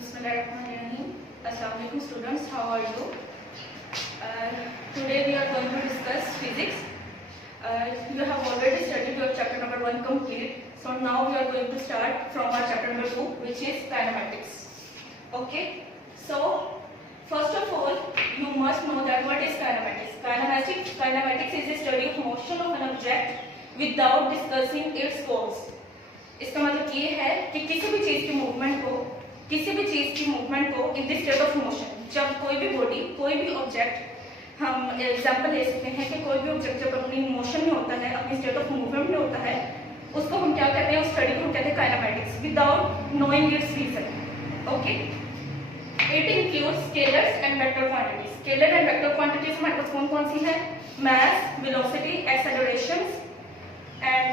Bismillahirrahmanirrahim. Assalamu alaikum students, how are you? Today we are going to discuss physics. You have already studied your chapter number 1 complete. So now we are going to start from our chapter number 2, which is kinematics. Okay. So first of all, you must know that what is kinematics. Kinematics is a study of motion of an object without discussing its cause. इसका मतलब ये है कि किसी भी चीज की movement को in the state of motion, जब कोई भी बॉडी, कोई भी ऑब्जेक्ट, हम एग्जांपल ले सकते हैं कि कोई भी ऑब्जेक्ट जब अपनी मोशन में होता है, अपनी स्टेट ऑफ मूवमेंट में होता है, उसको हम क्या कहते हैं, उस स्टडी को हम कहते हैं kinematics, without knowing its reason. Okay. It includes scalars and vector quantities. Scalar and vector quantities हमारे पास कौन कौन सी है? Mass, velocity, accelerations and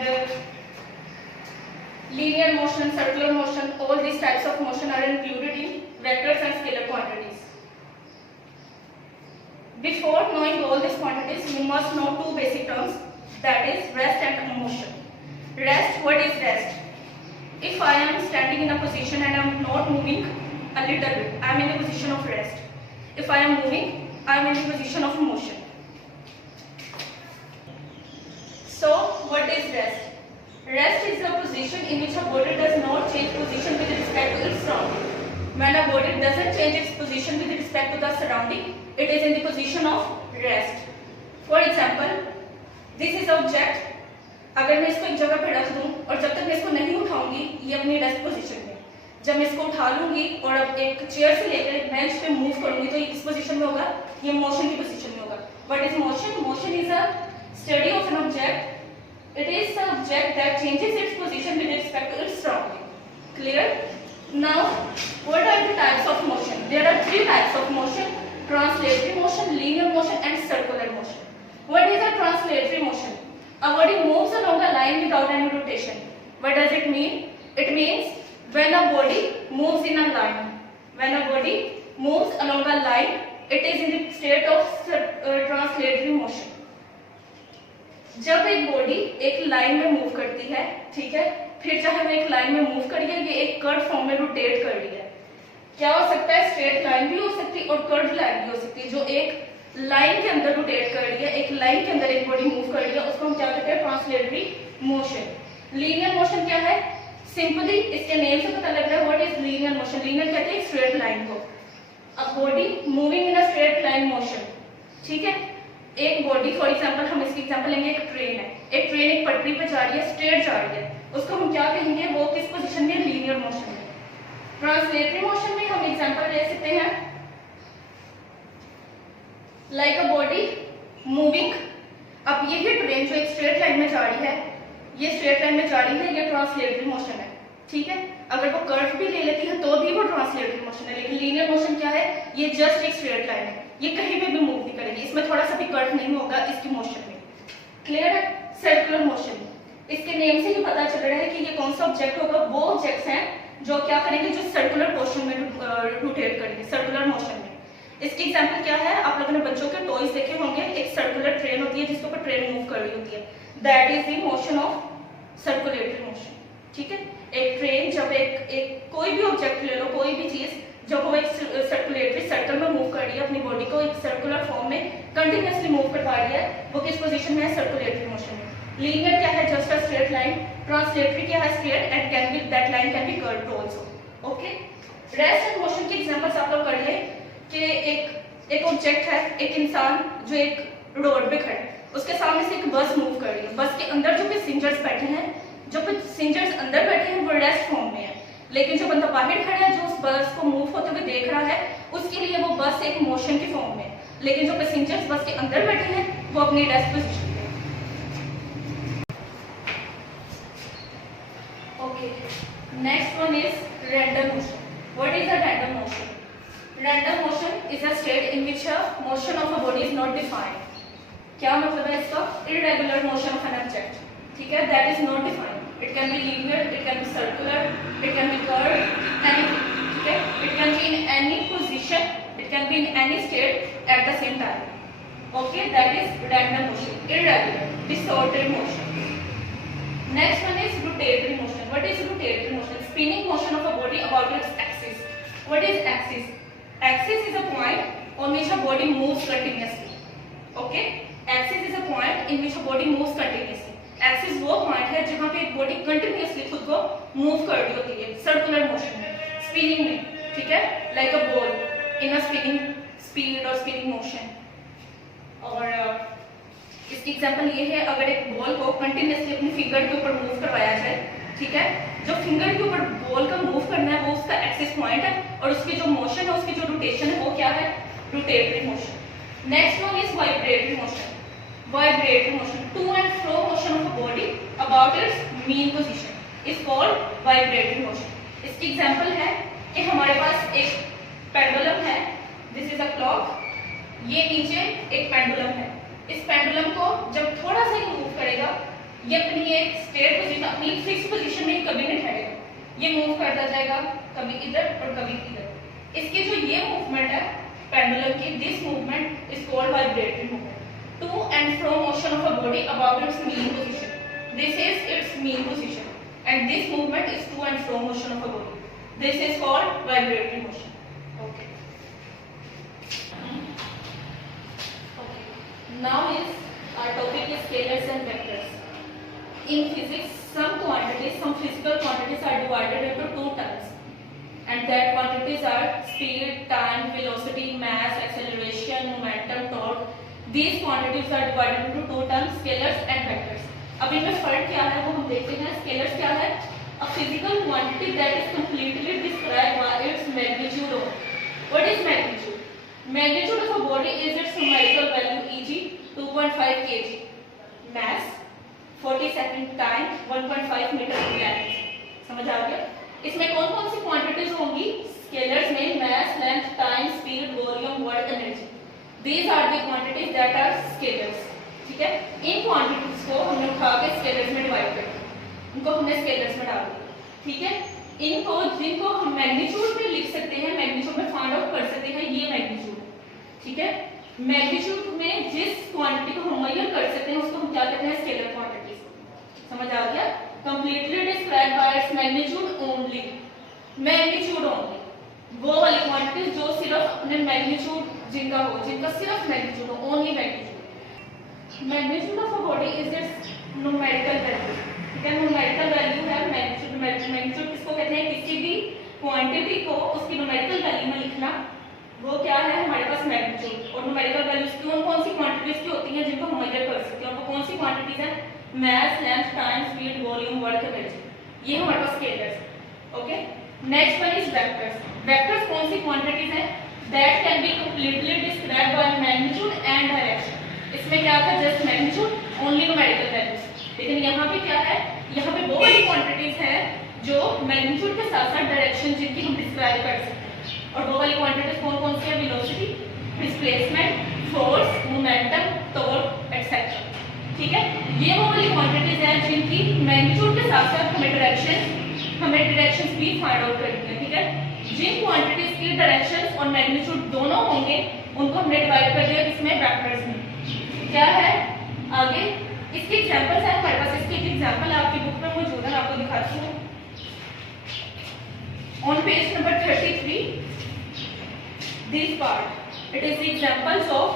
linear motion, circular motion. All these types of motion are included in vectors and scalar quantities. Before knowing all these quantities, you must know two basic terms, that is rest and motion. Rest, what is rest? If I am standing in a position and I am not moving a little bit, I am in a position of rest. If I am moving, I am in a position of motion. So what is rest? Rest is a position in which a body does not change position with respect to its surrounding. When a body doesn't change its position with respect to the surrounding, it is in the position of rest. For example, this is object. अगर मैं इसको एक जगह पे रख दूं और जब तक मैं इसको नहीं उठाऊंगी, ये अपनी रेस्ट पोजीशन में. जब मैं इसको उठा लूंगी और अब एक चेयर से लेकर एक बेंच पे मूव करूंगी तो ये किस पोजीशन में होगा? ये मोशन की पोजीशन में होगा. What is motion? Motion is a study of an object. It is the object that changes its position with respect to its surrounding. Clear? Now, what are the types of motion? There are three types of motion: translatory motion, linear motion, and circular motion. What is a translatory motion? A body moves along a line without any rotation. What does it mean? It means when a body moves in a line, when a body moves along a line, it is in the state of translatory motion. जब एक body एक line में move करती है, ठीक है, फिर चाहे वो एक लाइन में मूव करिए, ये एक कर्व फॉर्म में रोटेट कर रही है. क्या हो सकता है? स्ट्रेट लाइन भी हो सकती है और कर्व लाइन भी हो सकती है. जो एक लाइन के अंदर रोटेट कर रही है, एक लाइन के अंदर एक बॉडी मूव कर रही है, उसको हम क्या कहते हैं? Translatory motion. लीनियर मोशन क्या है? सिंपली इसके नेम से पता लग रहा है what is linear motion. Linear कहते हैं स्ट्रेट लाइन को. A body moving in a straight line motion. ठीक है. एक बॉडी, फॉर एग्जांपल हम इसकी एग्जांपल लेंगे, एक ट्रेन है. एक ट्रेन एक पटरी पे जा रही है, स्ट्रेट जा रही है, उसको हम क्या कहेंगे? वो किस पोजीशन में? लीनियर मोशन में. ट्रांसलेटरी मोशन में हम एग्जांपल ले सकते हैं लाइक अ बॉडी मूविंग. अब यही ट्रेन जो एक स्ट्रेट लाइन में जा रही है, ये स्ट्रेट लाइन में जा रही है, ये ट्रांसलेटरी मोशन है. ठीक है. अगर वो कर्व भी ले लेती है तो भी वो ट्रांसलेटरी मोशन है. लेकिन लीनियर मोशन क्या है? ये जस्ट एक स्ट्रेट लाइन है, ये कहीं पे भी मूव नहीं करेगी, इसमें थोड़ा सा भी कर्व नहीं होगा इसकी मोशन में. क्लियर है? सर्कुलर मोशन, इसके नेम से ही पता चल रहा है कि ये कौन सा ऑब्जेक्ट होगा. वो ऑब्जेक्ट्स हैं जो क्या करेंगे? जो सर्कुलर पोर्शन में रोटेट करेंगे, सर्कुलर मोशन में. इसकी एग्जांपल क्या है? आप लोगों ने बच्चों के टॉयज देखे होंगे. एक सर्कुलर ट्रेन होती है जिसके ऊपर ट्रेन मूव कर रही होती है. That is the motion of circulatory motion. ठीक है. एक ट्रेन जब एक कोई भी ऑब्जेक्ट ले लो, कोई भी चीज, जब वो एक सर्कुलेटरी सर्कल में मूव कर रही है, अपनी बॉडी को एक सर्कुलर फॉर्म में कंटिन्यूअसली मूव करवा रही है, वो किस पोजीशन में है? सर्कुलेटरी मोशन में. लीनियर क्या है? Just a straight line. Translatory क्या है? Straight and can be, that line can be curved also. Okay. Rest and motion की एग्जांपल्स आप लोग करिए कि एक ऑब्जेक्ट है, एक इंसान जो एक रोड पे खड़ा है, उसके सामने से एक बस मूव कर रही है. बस के अंदर जो पैसेंजर्स बैठे हैं, जो पैसेंजर्स अंदर बैठे हैं वो रेस्ट फॉर्म में है. लेकिन जो बंदा बाहर खड़ा है, जो उस बस को मूव होते हुए देख रहा है, उसके लिए वो बस एक मोशन की फॉर्म में है. लेकिन जो पैसेंजर्स बस के अंदर बैठे हैं वो अपनी रेस्ट पोजीशन पे. Okay. Next one is random motion. What is a random motion? Random motion is a state in which a motion of a body is not defined. क्या मतलब है इसका? Irregular motion of an object. ठीक है. That is not defined. It can be linear, it can be circular, it can be curved, anything. Okay? It can be in any position, it can be in any state at the same time. Okay? That is random motion, irregular, distorted motion. Next one is rotatory motion. What is rotatory motion? Spinning motion of a body about its axis. What is axis? Axis is a point on which a body moves continuously. Okay? Axis is a point in which a body moves continuously. Axis वो point है जहाँ पे body continuously खुद को move कर रही होती है सर्कुलर मोशन में, स्पिनिंग में, ठीक है, like a ball in a spinning speed और स्पिनिंग मोशन। और इसकी एग्जांपल ये है, अगर एक बॉल को कंटिन्यूअसली अपनी फिंगर के ऊपर मूव करवाया जाए, ठीक है, जो फिंगर के ऊपर बॉल का मूव करना है वो उसका एक्सिस पॉइंट है, और उसकी जो मोशन है, उसकी जो रोटेशन है वो क्या है, rotatory motion. Next one is vibratory motion. Vibratory motion, to and fro motion of a body about its mean position is called vibratory motion. इसकी एग्जांपल है कि हमारे पास एक पेंडुलम है, दिस इज अ क्लॉक, ये नीचे एक पेंडुलम है। इस पेंडुलम को जब थोड़ा सा ही मूव करेगा, ये अपनी एक स्टेट पोजीशन, अपनी फिक्स पोजीशन में कभी नहीं ठहरेगा, ये मूव करता जाएगा कभी इधर और कभी इधर। इसकी जो ये मूवमेंट है पेंडुलम की, this movement is called vibratory movement. To and fro motion of a body about its mean position. This is its mean position, and this movement is to and fro motion of a body. This is called vibratory motion. Okay. Okay. Now is our topic is scalars and vectors. In physics, some quantities, some physical quantities are divided into two terms, and that quantities are speed, time, velocity, mass, acceleration, momentum, torque. These quantities are divided into two terms, scalars and vectors. अब इनमें फर्क क्या है वो हम देखते हैं। Scalars क्या है? A physical quantity that is completely described by its magnitude only. What is magnitude? Magnitude of a body is its numerical value, e.g. 2.5 kg. Mass 40 second, time 1.5 metre की length. समझ आ गया? इसमें कौन कौन सी क्वांटिटीज होंगी? स्केलर्स में mass, length, time, speed, volume, work, energy. These are the quantities that are scalars. ठीक है, इन क्वांटिटीज को हमने उठा के स्केलर्स में डिवाइड कर दिया, इनको हमने स्केलर्स में डाल दिया। ठीक है, इनको जिनको हम मैग्नीट्यूड में लिख सकते हैं, मैग्नीट्यूड में फाइंड आउट कर सकते हैं, ये मैग्नीट्यूड है। ठीक है, मैग्नीट्यूड में जिस क्वांटिटी को हम मेजर कर सकते हैं उसको हम क्या कहते हैं, स्केलर क्वांटिटीज। समझ आ गया? Completely describe by its magnitude only. Magnitude only वो वाली क्वांटिटीज जो सिर्फ अपने मैग्नीट्यूड जिनका हो, जिनका सिर्फ मैग्नीट्यूड हो, only magnitude. Magnitude of a body is it's numerical value. ठीक है, न्यूमेरिकल वैल्यू है मैग्नीट्यूड। मैग्नीट्यूड किसको कहते हैं? किसी भी क्वांटिटी को उसकी न्यूमेरिकल वैल्यू में लिखना, वो क्या है हमारे पास मैग्नीट्यूड। और न्यूमेरिकल वैल्यूज कौन कौन सी क्वांटिटीज की होती हैं जिनको हम मेजर कर सकते हैं, वो कौन सी क्वांटिटीज हैं? Mass, length, time, speed, volume, work, energy, ये हमारे पास scalars. Okay, next one is vectors. Vectors कौन सी क्वांटिटीज हैं? That can be completely described by magnitude and direction. इसमें क्या था? Just magnitude, only numerical values. लेकिन यहाँ पे क्या है? यहाँ पे वो वाली क्वांटिटीज है जो मैग्नीट्यूड के साथ साथ डायरेक्शन जिनकी हम डिस्क्राइब कर सकते हैं। और वो वाली क्वांटिटीज कौन कौन सी है? Velocity, displacement, force, momentum, torque, etcetera. ठीक है, ये वो वाली क्वांटिटीज है जिनकी मैग्नीट्यूड के साथ साथ हमें डायरेक्शंस भी फाइंड आउट करनी है। ठीक है, जिन क्वांटिटीज की डायरेक्शंस और मैग्नीट्यूड दोनों होंगे उनको हमने डिवाइड कर दिया इसमें वेक्टर्स में। क्या है आगे? इसके एग्जांपल्स है हमारे पास। इसकी एक एग्जांपल आपकी बुक में मौजूद है, आपको दिखाती हूँ। On page number 33 this part it is the examples of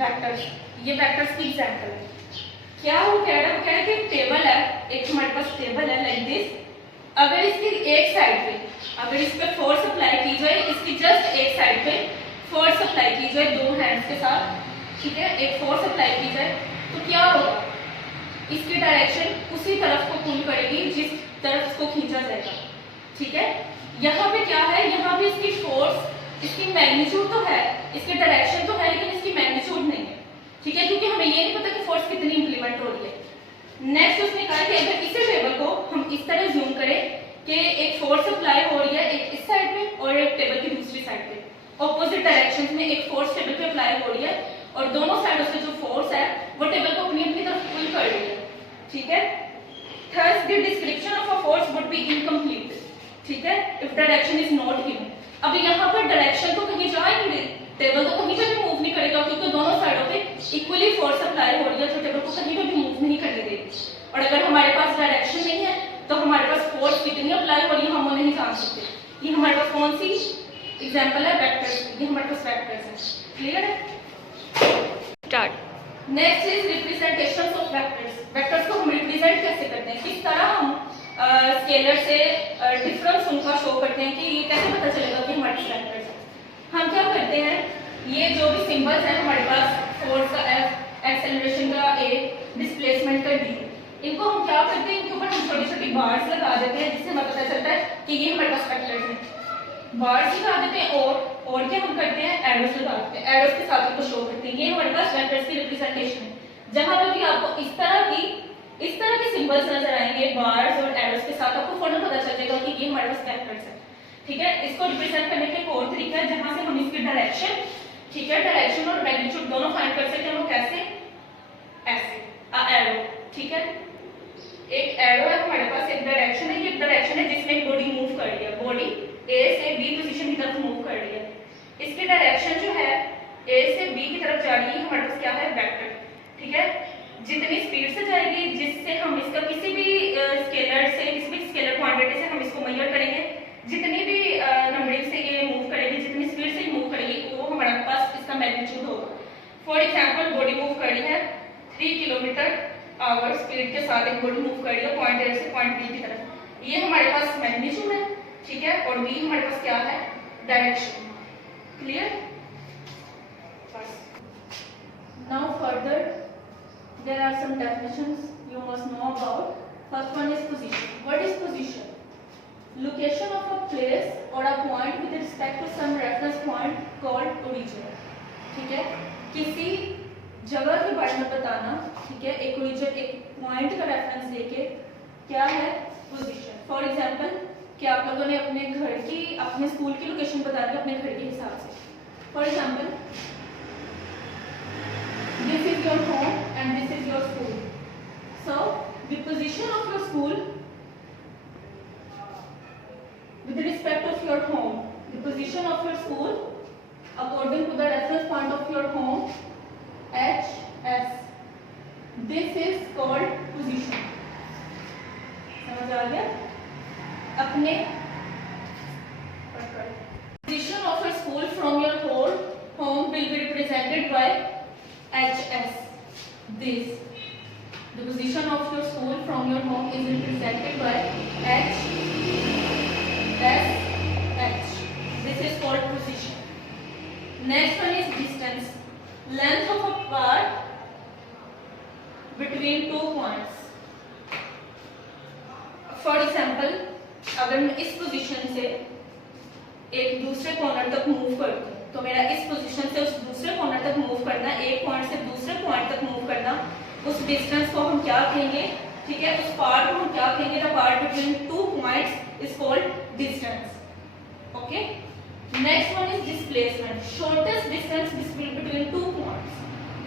vectors. ये वेक्टर्स की एग्जांपल है। क्या वो कह रहा है? वो कह रहा है कि एक टेबल है, एक हमारे पास टेबल है लाइक दिस। अगर इसकी एक साइड पे अगर इस पे फोर्स अप्लाई की जाए, इसकी जस्ट एक साइड पे फोर्स अप्लाई की जाए दो हैंड्स के साथ, ठीक है, एक फोर्स अप्लाई की जाए तो क्या होगा? इसकी डायरेक्शन उसी तरफ को पुल करेगी जिस तरफ इसको खींचा जाएगा। ठीक है, यहाँ पे क्या है? यहाँ पे इसकी फोर्स, इसकी मैग्नीट्यूड तो है, इसकी डायरेक्शन तो है, लेकिन इसकी मैग्नीट्यूड नहीं है। ठीक है, क्योंकि हमें ये नहीं पता कि फोर्स कितनी इंप्लीमेंट हो रही है। नेक्स्ट उसने कहा कि अगर इसी टेबल को हम इस तरह जूम करें कि एक फोर्स अप्लाई हो रही है एक इस साइड पे और एक टेबल की दूसरी साइड पे, ऑपोजिट डायरेक्शंस में एक फोर्स टेबल पे अप्लाई हो रही है और दोनों साइडों से जो फोर्स है वो टेबल को अपनी अपनी तरफ पुल कर रही है। ठीक है, thus the description of a force would be incomplete. ठीक है, if direction is not given. अब यहाँ पर डायरेक्शन तो कहीं जा ही नहीं, टेबल तो कहीं पे भी मूव नहीं करेगा क्योंकि दोनों साइडों पे इक्वली फोर्स अप्लाई हो रही है, तो टेबल को कहीं पे भी मूव नहीं करने देगी। और अगर हमारे पास डायरेक्शन नहीं है तो हमारे पास फोर्स कितनी अप्लाई हो रही है हम वो नहीं जान सकते। ये हमारे पास कौन सी एग्जांपल है? वेक्टर्स। ये हमारे पास वेक्टर्स है। क्लियर है? Start. Next is representation of vectors. Vectors को हम रिप्रेजेंट कैसे करते हैं, किस तरह हम स्केलर से डिफरेंस उनका शो करते हैं, कि ये कैसे पता चलेगा कि हमारे पास वेक्टर्स है। हम क्या करते हैं, ये जो भी सिंबल्स हैं हमारे पास, फोर्स का F, एक्सेलरेशन का A, डिस्प्लेसमेंट का D, इनको हम क्या करते हैं, इनके ऊपर हम छोटी छोटी बार्स लगा देते हैं, जिससे हमें पता चलता है कि ये हमारे पास वेक्टर्स हैं। बार्स लगा देते हैं और क्या हम करते हैं, एरोस लगा देते हैं, एरोस के साथ इनको शो करते हैं। ये हमारे पास वेक्टर्स की रिप्रेजेंटेशन है। जहां पर भी आपको इस तरह के सिंबल्स नजर आएंगे बार्स और एरोस के साथ, आपको फौरन पता चल जाएगा कि ये हमारे पास वेक्टर्स है। ठीक है, इसको रिप्रेजेंट करने का एक और तरीका है, जहां से हम इसकी डायरेक्शन, ठीक है, डायरेक्शन और मैग्नीट्यूड दोनों फाइंड कर सकते हैं। वो कैसे? ऐसे एरो। ठीक है, एक एरो है हमारे पास, एक डायरेक्शन है, ये डायरेक्शन है जिसमें बॉडी मूव कर रही है, बॉडी ए से बी पोजीशन की तरफ मूव कर रही है। इसकी डायरेक्शन जो है ए से बी की तरफ जा रही है, हमारे पास क्या है, वेक्टर। ठीक है, जितनी स्पीड से जाएगी, जिससे हम इसका किसी भी स्केलर से, किसी भी स्केलर क्वांटिटी से हम इसको मेजर करेंगे, जितनी भी नंबरिंग से ये मूव करेगी, जितनी स्पीड से मूव करेगी, वो हमारे पास इसका मैग्नीट्यूड होगा। फॉर एग्जांपल, बॉडी मूव कर रही है 3 किलोमीटर आवर स्पीड के साथ, एक बॉडी मूव कर रही है पॉइंट ए से पॉइंट बी की तरफ, ये हमारे पास मैग्नीट्यूड है। ठीक है, और बी हमारे पास क्या है, direction. Clear? Now further there are some definitions you must know about. First one is position. What is position? Location of a place or a point with respect to some reference point called origin. ठीक है, किसी जगह के बारे में बताना। ठीक है, एक origin, एक पॉइंट का रेफरेंस लेके क्या है, पोजीशन। फॉर एग्जांपल, कि आप लोगों ने अपने घर की, अपने स्कूल की लोकेशन बता दी अपने घर के हिसाब से। For example, this is your home and this is your school. So the position of your school with respect of your home, the position of your school according to the reference point of your home, HS, this is called position. समझ आ गया? अपने position of your school from your home will be represented by HS. This, the position of your school from your home is represented by H, S, H. This is called position. Next one is distance. Length of a part between two points. For example, अगर मैं इस position से एक दूसरे corner तक move करती हूँ, तो मेरा इस पोजीशन से उस दूसरे कॉर्नर तक मूव करना, एक पॉइंट से दूसरे पॉइंट तक मूव करना, उस डिस्टेंस को हम क्या कहेंगे? ठीक है, उस पार्ट को हम क्या कहेंगे? The part between two points is called distance. Okay, next one is displacement. Shortest distance between two points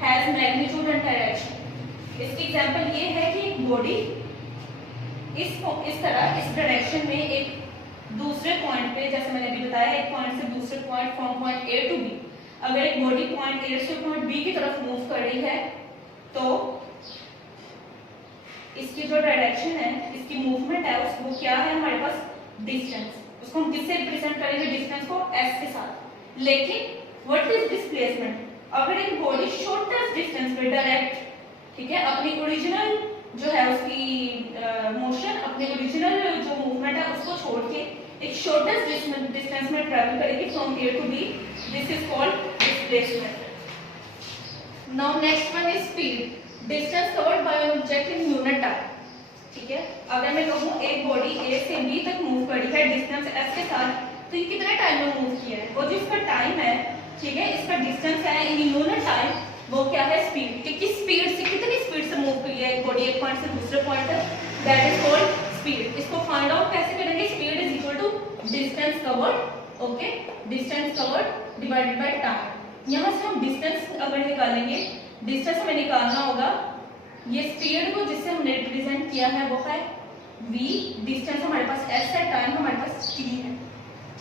has magnitude and direction. इसकी एग्जांपल ये है कि बॉडी इस तरह, इस डायरेक्शन में एक दूसरे पॉइंट पे, जैसे मैंने अभी बताया, एक पॉइंट से दूसरे point, from point A to B, अगर एक बॉडी पॉइंट ए से पॉइंट बी की तरफ मूव कर रही है, तो इसकी जो डायरेक्शन है, इसकी मूवमेंट है, उसको क्या है हमारे पास, डिस्टेंस। उसको हम किससे रिप्रेजेंट करेंगे? डिस्टेंस को एस के साथ। लेकिन व्हाट इज डिस्प्लेसमेंट? अगर एक बॉडी शॉर्टेस्ट डिस्टेंस पे डायरेक्ट, ठीक है, अपनी ओरिजिनल जो है उसकी मोशन, अपने ओरिजिनल जो मूवमेंट है उसको छोड़ के एक शॉर्टेस्ट डिस्टेंस में ट्रैवल करेगी from A to B, this is called displacement. Now next one is speed. Distance covered by an object in unit time. ठीक है, अगर मैं कहूँ एक बॉडी ए से बी तक मूव करी है डिस्टेंस एस के साथ, तो ये कितने टाइम में मूव किया है? वो जो इसका टाइम है, ठीक है, इसका डिस्टेंस है इन यूनिट टाइम, वो क्या है? स्पीड। कि किस स्पीड से, कितनी स्पीड से मूव की है एक बॉडी एक पॉइंट से दूसरे पॉइंट तक, दैट इज कॉल्ड स्पीड। इसको फाइंड आउट कैसे करेंगे? Speed is equal to distance covered. Okay, distance covered divided by time. यहाँ से हम डिस्टेंस अगर निकालेंगे, डिस्टेंस हमें निकालना होगा, ये स्पीड को जिससे हमने रिप्रेजेंट किया है वो है v, डिस्टेंस हमारे पास s है, टाइम हमारे पास t है।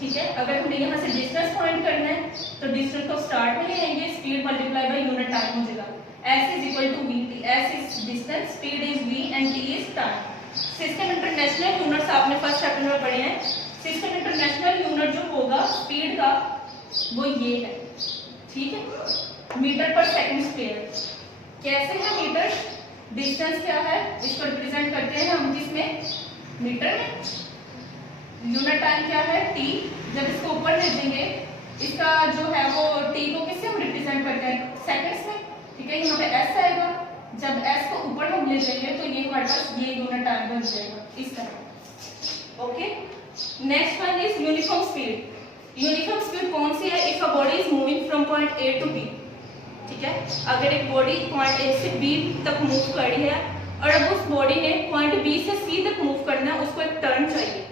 ठीक है, अगर हमें यहाँ से डिस्टेंस फाइंड करना है तो डिस्टेंस को स्टार्ट में ले आएंगे, speed multiply by unit time हो जाएगा, s is equal to vt। s is distance, speed is v and t is time. System international units आपने फर्स्ट चैप्टर में पढ़े हैं, सिस्टम इंटरनेशनल यूनिट जो होगा स्पीड का वो ये है, ठीक है, मीटर पर सेकंड स्क्वायर। कैसे है मीटर? डिस्टेंस क्या है, इसको रिप्रेजेंट करते हैं हम किसमें? मीटर में। यूनिट टाइम क्या है? टी। जब इसको ऊपर भेजेंगे, इसका जो है वो टी को किससे हम रिप्रेजेंट करते हैं? सेकंड्स में, ठीक है। यहाँ पे एस आएगा, जब एस को ऊपर हम ले जाएंगे तो ये हमारे पास ये यूनिट टाइम बन जाएगा इस तरह। Okay, next one is uniform speed. Uniform speed कौन सी है? If a body is moving from point A to B, ठीक है। अगर एक बॉडी पॉइंट ए से बी तक मूव कर रही है और अब उस बॉडी ने पॉइंट बी से सी तक मूव करना है, उसको एक टर्न चाहिए।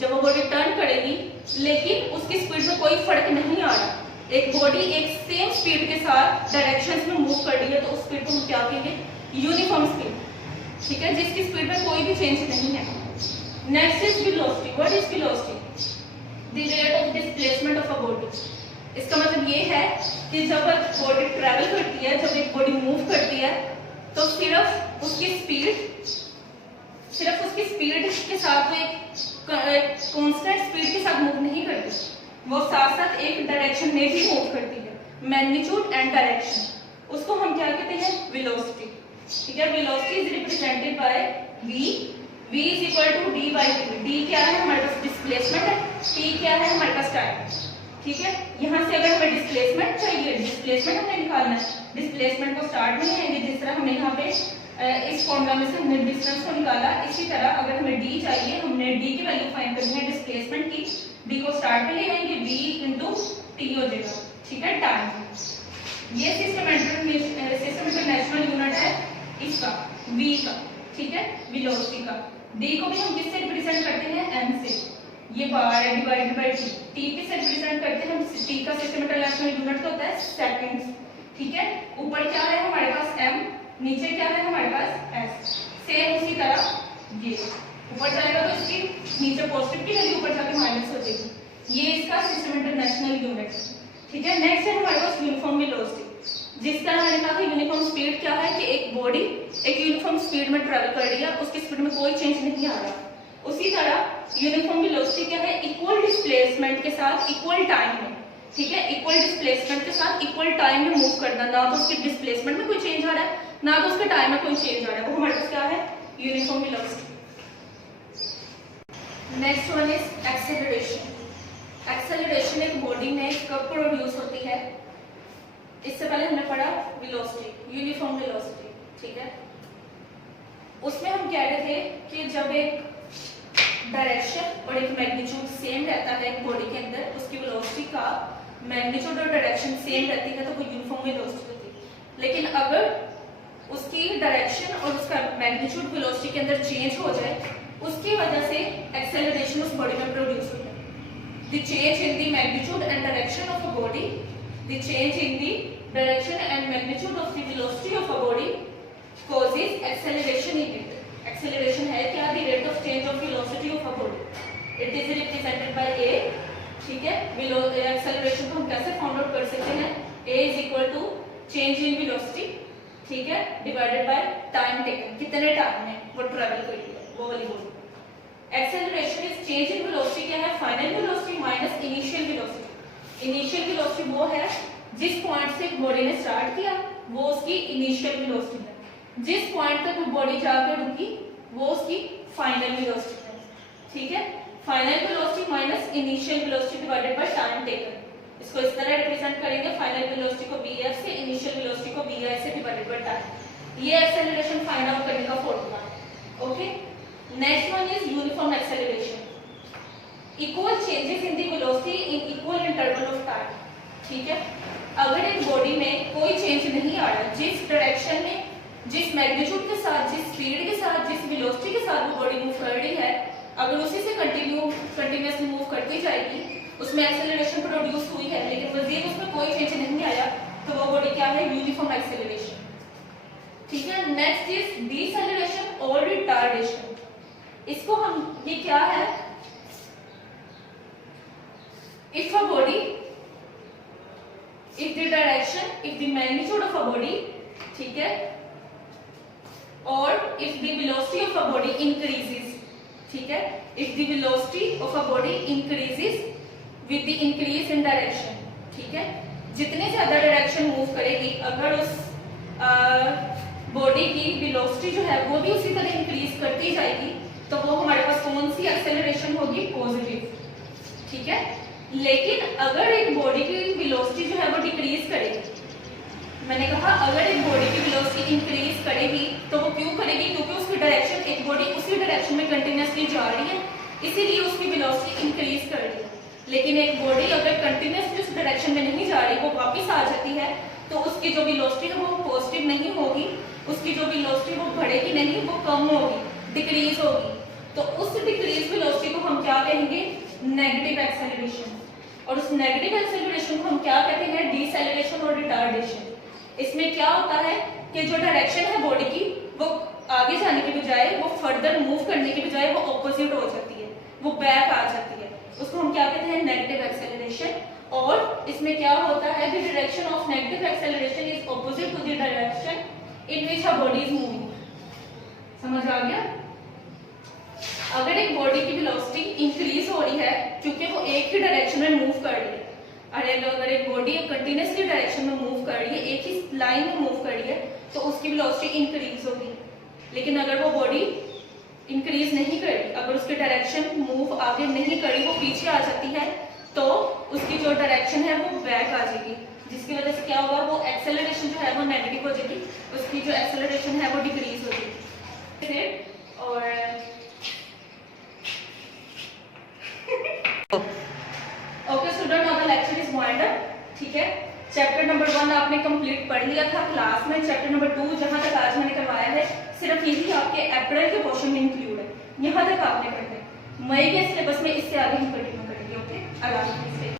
जब वो बॉडी टर्न करेगी लेकिन उसकी स्पीड में कोई फर्क नहीं आ रहा, एक बॉडी एक सेम स्पीड के साथ डायरेक्शंस में मूव कर रही है, तो उस स्पीड को हम क्या कहेंगे? यूनिफॉर्म स्पीड, ठीक है, जिसकी स्पीड में कोई भी चेंज नहीं है। Next is velocity. What is velocity? The rate of displacement of a body. इसका मतलब ये है कि जब बॉडी ट्रैवल करती है, जब एक बॉडी मूव करती है, तो सिर्फ उसकी स्पीड के साथ वो एक कांस्टेंट स्पीड के साथ मूव नहीं करती, वो साथ साथ एक डायरेक्शन में भी मूव करती है। मैग्नीट्यूड एंड डायरेक्शन, उसको हम क्या कहते हैं? वेलोसिटी, ठीक है। Velocity is represented by v। v is equal to d by t। d क्या है? हमारे पास डिस्प्लेसमेंट है, t क्या है? हमारे पास टाइम, ठीक है। यहाँ से अगर हमें डिस्प्लेसमेंट चाहिए, डिस्प्लेसमेंट हमें निकालना है, डिस्प्लेसमेंट को स्टार्ट में लेंगे, जिस तरह हमने यहाँ पे इस फॉर्मूला में से हमने डिस्टेंस को निकाला, इसी तरह अगर हमें d चाहिए, हमने d की वैल्यू फाइंड करनी है डिस्प्लेसमेंट की, d को स्टार्ट में ले आएंगे, v इंटू t हो जाएगा, ठीक है, टाइम। ये सिस्टम इंटरनेशनल यूनिट है इसका, v का, ठीक है, वेलोसिटी का। d को भी हम किससे रिप्रेजेंट करते हैं? m से। ये बार है डिवाइडेड बाय t। t किससे रिप्रेजेंट करते हैं हम? t का सिस्टम इंटरनेशनल यूनिट होता है सेकंड्स, ठीक है। ऊपर क्या है हमारे पास? m, नीचे क्या है हमारे पास? s। सेम उसी तरह ये ऊपर जाएगा तो इसकी नीचे पॉजिटिव की वैल्यू ऊपर जाके माइनस हो जाएगी। ये इसका सिस्टम इंटरनेशनल यूनिट, ठीक है। नेक्स्ट है हमारे पास यूनिफॉर्म वेलोसिटी, जिसका मैंने कहा यूनिफॉर्म स्पीड क्या है कि एक बॉडी एक यूनिफॉर्म स्पीड में ट्रेवल कर रही है, उसकी स्पीड में कोई चेंज नहीं आ रहा। उसी तरह यूनिफॉर्म वेलोसिटी क्या है? इक्वल डिस्प्लेसमेंट के साथ इक्वल टाइम में, ठीक है, इक्वल डिस्प्लेसमेंट के साथ इक्वल टाइम में मूव करना, ना तो उसके डिस्प्लेसमेंट में कोई चेंज आ रहा है, ना तो उसके टाइम में कोई चेंज आ रहा है, वो हमारे पास क्या है? Uniform velocity. Next one is acceleration. Acceleration एक बॉडी में कब प्रोड्यूस होती है? इससे पहले हमने पढ़ा वेलोसिटी, यूनिफॉर्म वेलोसिटी, ठीक है। उसमें हम कह रहे थे कि जब एक डायरेक्शन और एक मैग्नीट्यूड सेम रहता है एक बॉडी के अंदर, उसकी वेलोसिटी का मैग्नीट्यूड और डायरेक्शन सेम रहती है तो वो यूनिफॉर्म वेलोसिटी होती है। लेकिन अगर उसकी डायरेक्शन और उसका मैग्नीट्यूड वेलोसिटी के अंदर चेंज हो जाए, उसकी वजह से एक्सेलरेशन उस बॉडी में प्रोड्यूस होता है। The change in the magnitude and direction of a body, the change in the direction and magnitude of the velocity of a body causes acceleration in it. Acceleration है क्या? The rate of change of velocity of a body. It is represented by a, ठीक है। Acceleration को हम कैसे found out कर सकते हैं? A is equal to change in velocity, ठीक है, divided by time taken. कितने टाइम में वो ट्रेवल कर रही है वो वाली body. Acceleration is change in velocity क्या है? Final velocity minus initial velocity. Initial velocity वो है जिस पॉइंट से बॉडी ने स्टार्ट किया, वो उसकी इनिशियल वेलोसिटी है। जिस पॉइंट तक वो बॉडी जाकर रुकी वो उसकी फाइनल वेलोसिटी है, ठीक है। Final velocity minus initial velocity divided by time taken. इसको इस तरह रिप्रेजेंट करेंगे, फाइनल वेलोसिटी को bf से, इनिशियल वेलोसिटी को vi से डिवाइडेड बाय टाइम। ये एक्सेलरेशन फाइंड आउट करने का फॉर्मूला है, okay. Next one is uniform acceleration. Equal changes in the velocity in equal interval of time, ठीक है। अगर एक बॉडी में कोई चेंज नहीं आ रहा, जिस डायरेक्शन में, जिस मैग्नीट्यूड के साथ, जिस स्पीड के साथ, जिस वेलोसिटी के साथ वो बॉडी मूव कर रही है, अगर उसी से कंटिन्यूअसली मूव करती जाएगी, उसमें एक्सेलरेशन प्रोड्यूस हुई है लेकिन मजीद उसमें कोई चेंज नहीं आया, तो वो बॉडी क्या है? यूनिफॉर्म एक्सेलरेशन, ठीक है। नेक्स्ट इज डिसेलेरेशन और रिटार्डेशन। इसको हम, ये क्या है? If a body, if the direction, if the magnitude of a body, ठीक है, और if the velocity of a body increases, ठीक है, if the velocity of a body increases with the increase in direction, ठीक है, जितने ज्यादा direction move करेगी, अगर उस बॉडी की वेलोसिटी जो है वो भी उसी तरह इंक्रीज करती जाएगी, तो वो हमारे पास कौन सी एक्सेलरेशन होगी? पॉजिटिव, ठीक है। लेकिन अगर एक बॉडी की वेलोसिटी जो है वो डिक्रीज करेगी, मैंने कहा अगर एक बॉडी की वेलोसिटी इंक्रीज करेगी तो वो क्यों करेगी? क्योंकि उसकी डायरेक्शन, एक बॉडी उसी डायरेक्शन में कंटिन्यूसली जा रही है, इसीलिए उसकी वेलोसिटी इंक्रीज कर रही है। लेकिन एक बॉडी अगर कंटिन्यूसली उस डायरेक्शन में नहीं जा रही, वो वापस आ जाती है, तो उसकी जो वेलोसिटी है वो पॉजिटिव नहीं होगी, उसकी जो वेलोसिटी वो बढ़ेगी नहीं, वो कम होगी, डिक्रीज होगी। तो उस डिक्रीज वेलोसिटी को हम क्या कहेंगे? Negative acceleration. और उस नेगेटिव एक्सेलरेशन को हम क्या कहते हैं? डिसेलरेशन और रिटार्डेशन। इसमें क्या होता है कि जो डायरेक्शन है बॉडी की, वो आगे जाने के बजाय, वो फर्दर मूव करने के बजाय वो ऑपोजिट हो जाती है, वो बैक आ जाती है, उसको हम क्या कहते हैं? Negative acceleration. और इसमें क्या होता है? The direction of negative acceleration is opposite to the direction in which a body is moving. समझ आ गया? अगर एक बॉडी की वेलोसिटी इंक्रीज हो रही है क्योंकि वो एक ही डायरेक्शन में मूव कर रही है, अगर एक बॉडी कंटिन्यूसली डायरेक्शन में मूव कर रही है, एक ही लाइन में मूव कर रही है, तो उसकी वेलोसिटी इंक्रीज होगी। लेकिन अगर वो बॉडी इंक्रीज नहीं कर रही, अगर उसकी डायरेक्शन मूव आगे नहीं कर रही, वो पीछे आ जाती है, तो उसकी जो डायरेक्शन है वो बैक आ जाएगी, जिसकी वजह से क्या होगा? वो एक्सेलरेशन जो है वो नेगेटिव हो जाएगी, उसकी जो एक्सेलरेशन है वो डिक्रीज हो जाएगी। और okay student, now the lecture is wind up, ठीक है। चैप्टर नंबर 1 आपने कंप्लीट पढ़ लिया था क्लास में। चैप्टर नंबर 2 जहां तक आज मैंने करवाया है, सिर्फ यही आपके अप्रैल के पोर्शन में इंक्लूड है, यहां तक आपने पढ़ना है। मई के सिलेबस में इससे आगे हम कंटिन्यू करेंगे। ओके, अल्लाह हाफिज़।